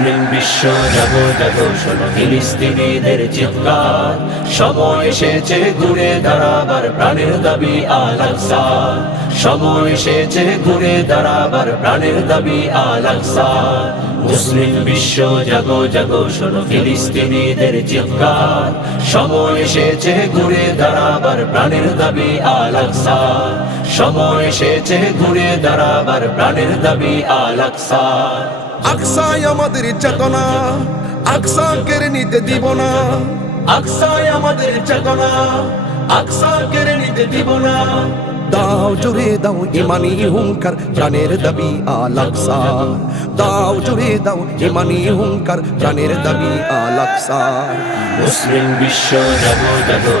মুসলিম বিশ্ব জাগো জাগো শোনো ফিলিস্তিনিদের চিৎকার, সময় এসেছে ঘুরে দাঁড়াবার প্রাণের দাবি আল আকসা, সময় এসেছে ঘুরে দাঁড়াবার প্রাণের দাবি আল আকসা। মুসলিম বিশ্ব জাগো জাগো শোনো ফিলিস্তিনিদের চিৎকার, সময় এসেছে ঘুরে দাঁড়াবার প্রাণের দাবি আল আকসা, সময় এসেছে ঘুরে দাঁড়াবার প্রাণের দাবি আল আকসা। আকসায় আমাদের চেতনা, আকসা কেড়ে নিতে দিব না। আকসায় আমাদের চেতনা, আকসা কেড়ে নিতে দিব না। দাও জোরে দাও ইমানি হুঙ্কার, প্রাণের দাবি আল আকসা। দাও জোরে দাও ইমানি হুঙ্কার, প্রাণের দাবি আল আকসা। মুসলিম বিশ্ব জাগো জাগো